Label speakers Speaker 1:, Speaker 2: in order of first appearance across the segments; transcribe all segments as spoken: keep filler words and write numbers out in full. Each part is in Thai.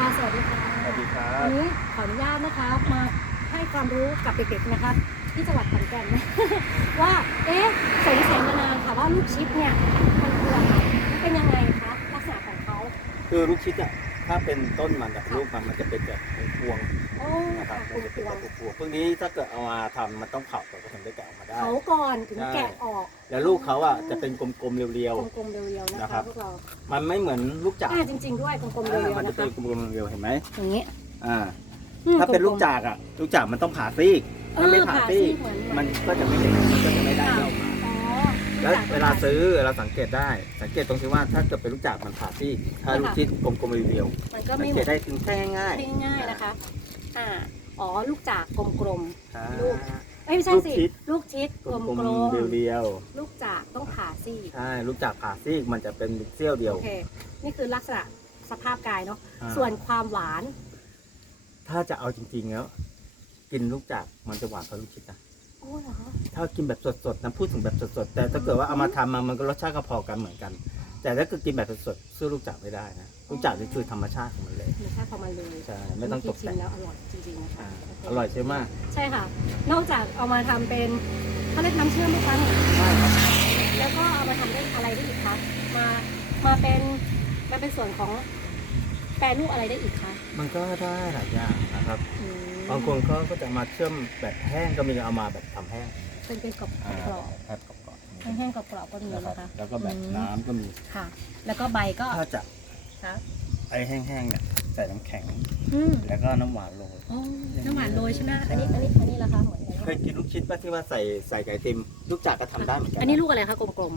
Speaker 1: สวัสดีค่ะ
Speaker 2: สวัสดีครั
Speaker 1: วั
Speaker 2: บ
Speaker 1: นนี้ขออนุญาตนะคะมาให้ความรู้กับเด็กๆนะคะที่จังหวัดขอนแก่นนะ ว่าเอ๊ะสงสัยมานานค่ะว่าลูกชิดเนี่ยมันคืออะไรมันเป็นยังไงคะลักษณะของเขา
Speaker 2: คือลูกชิดอ่ะถ้าเป็นต้นมันกับ
Speaker 1: ค่ะ
Speaker 2: ลูกมันมันจะเป็นแบบพวง
Speaker 1: โอ้
Speaker 2: ๆนะครั
Speaker 1: ค่ะ
Speaker 2: บ
Speaker 1: พ
Speaker 2: มันจะเป็น
Speaker 1: ว
Speaker 2: แบ
Speaker 1: ง
Speaker 2: บพวงๆพวกนี้ถ้าเกิดเอามาทำมันต้องเผาก่อนก็ถึงได้แกะออกมา
Speaker 1: ๆ
Speaker 2: ได้
Speaker 1: เขาก่อนถึง
Speaker 2: ใช่
Speaker 1: แกะออก
Speaker 2: แล้วลูกเขาอ่ะจะเป็นกลมๆเรียว
Speaker 1: กลมๆเรียวๆนะ
Speaker 2: นะครั
Speaker 1: คะ
Speaker 2: บ
Speaker 1: พวกเรา
Speaker 2: ๆมันไม่เหมือนลูกจาก
Speaker 1: อ่าจริง ๆด้วยกลมๆเรียว
Speaker 2: อ่ามัน
Speaker 1: ๆ
Speaker 2: จะ
Speaker 1: นะ
Speaker 2: เป็
Speaker 1: คะ
Speaker 2: นกลมๆเรียวๆเห็นไหม
Speaker 1: อย่างนี้
Speaker 2: อ่า
Speaker 1: อืม
Speaker 2: ถ้าเป็น
Speaker 1: ล
Speaker 2: ลู
Speaker 1: ม
Speaker 2: ก
Speaker 1: ๆ
Speaker 2: จากอ่ะลูกจากมันต้องผ่าซีก
Speaker 1: เอ
Speaker 2: ถ้า
Speaker 1: อ
Speaker 2: ไม่ผ่า
Speaker 1: ผ่า
Speaker 2: ซี
Speaker 1: ซี
Speaker 2: ก
Speaker 1: กเหมือน
Speaker 2: มันก็จะไม่เป็นมันก็จะไม่ได้
Speaker 1: ค่ะ
Speaker 2: ออกมา
Speaker 1: อ๋อ
Speaker 2: แล้ว
Speaker 1: จาก
Speaker 2: เวลา
Speaker 1: ผ่
Speaker 2: ซื้อเราสังเกตได้สังเกตตรงที่ว่าถ้าเกิดเป็นลูกจากมันผ่าซีกถ้าลูกชิดกลมๆเรียว
Speaker 1: มันก็
Speaker 2: ๆสั
Speaker 1: ไม่
Speaker 2: ง
Speaker 1: เห
Speaker 2: เก
Speaker 1: มือ
Speaker 2: ต
Speaker 1: น
Speaker 2: ได้ถึงแค่ง่าย
Speaker 1: ง่ายๆนะคะ อ่า อ๋อ ลูกจากกลม
Speaker 2: ๆอ่า
Speaker 1: ลูก ๆ เอ้ยไม่ใช่สิ
Speaker 2: ลูกชิด
Speaker 1: ลูกชิดกลม
Speaker 2: ก
Speaker 1: ก
Speaker 2: ล
Speaker 1: ล
Speaker 2: ม
Speaker 1: ม
Speaker 2: ๆเรียว
Speaker 1: ลูกจากต้องผ่าซี่
Speaker 2: ๆใช่ลูกจากผ่าซีกมันจะเป็นเสี้ยวเดียว
Speaker 1: โอเค นี่คือลักษณะสภาพกายเนาะ
Speaker 2: อ่า
Speaker 1: ส่วนความหวาน
Speaker 2: ถ้าจะเอาจริงๆแล้วกินลูกจากมันจะหวานกว่าลูกชิดนะ
Speaker 1: โอ้เหรอ
Speaker 2: ถ้ากินแบบสดๆนะพูดถึงแบบสดๆแต่ถ้าเกิดว่าเอามาทำมามันก็รสชาติก็พอกันเหมือนกัน แต่ถ้าเกิดกินแบบสดๆสู้ลูกจากไม่ได้นะลูกจากนี่คือธรรมชาติของมันเลย
Speaker 1: มีแค่พอมันเลย
Speaker 2: ใช่ไม่ต้องตก
Speaker 1: ชิ
Speaker 2: แต่
Speaker 1: ม
Speaker 2: ง
Speaker 1: แล้วอร่อยจริงๆนะคะ
Speaker 2: อ่า
Speaker 1: โเค
Speaker 2: อร่อยใช่ไหม
Speaker 1: ใช่ค่ะ นอกจากเอามาทำเป็นเขาเรียกน้ำเชื่อมไหมคะเนี่ย
Speaker 2: ใช่ครับ
Speaker 1: แล้วก็เอามาทำได้อะไรได้อีกคะ มา มาเป็นมาเป็นส่วนของแปรรูปอะไรได้อีกคะ
Speaker 2: มันก็ได้หลายอย่างนะครับ
Speaker 1: อืม
Speaker 2: บางคนเขาก็จะมาเชื่อมแบบแห้งก็มีเอามาแบบทำแห้ง
Speaker 1: เป็นเป็นกรอบ
Speaker 2: อ่าก
Speaker 1: รอบ
Speaker 2: แค่กรอบๆ
Speaker 1: แห้งๆกรอบๆก็มี
Speaker 2: นะครับ
Speaker 1: นะคะ
Speaker 2: แล้วก็แบบ
Speaker 1: อืม
Speaker 2: น้ำก็มี
Speaker 1: ค่ะ แล้วก็ใบก็
Speaker 2: ถ้าจะ
Speaker 1: ค่ะ
Speaker 2: ไอ้แห้งๆเนี่ยใส่น้ำแข็ง
Speaker 1: อืม
Speaker 2: แล้วก็น้ำหวานโรย
Speaker 1: อ๋อน้ำหวานโรยใช่ไหมอันนี้ อันนี้ อันนี้ราคาเหมือนกัน
Speaker 2: เคยกินลูกชิดป่ะที่ว่าใส่ใส่ไก่ติมลูกจากก็ทำได้เหมือนกั
Speaker 1: อันนี้ลูกอะไรคะกลม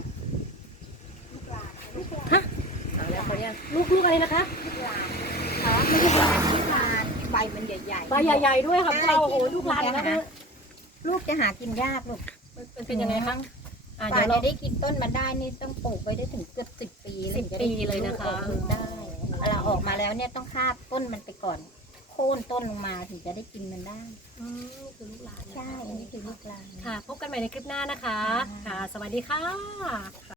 Speaker 1: ๆฮะเอาแล้วเขาเรียกลูกลูกอะไรนะคะอ๋อไม่ใช่ปลา
Speaker 3: ที่ลานที่ใบมันใหญ่ๆ
Speaker 1: ใบใหญ่ๆด้วยค่ะพวกเราโอ้โหลูกลานนะ
Speaker 3: ลูกจะหากินยากลูก
Speaker 1: มันเป็นยังไงคะอ่าก
Speaker 3: ว่า
Speaker 1: เดี๋ยวเรา
Speaker 3: จะได้กินต้นมันได้นี่ต้องปลูกไว้ได้ถึงเกือบสิบปี
Speaker 1: สิบ
Speaker 3: ถึงจ
Speaker 1: ปี
Speaker 3: ได้กิ
Speaker 1: เลยนะคะ
Speaker 3: ลูกออกลูกได้เราออกมาแล้วเนี่ยต้องคาบต้นมันไปก่อน โค่นต้นลงมาถึงจะได้กินมันได้
Speaker 1: อืมนี่คือลูกลานนะคะ
Speaker 3: ใช่ อันนี้คือลูกลาน
Speaker 1: ค่ะ พบกันใหม่ในคลิปหน้านะคะ ค่ะ สวัสดีค่ะ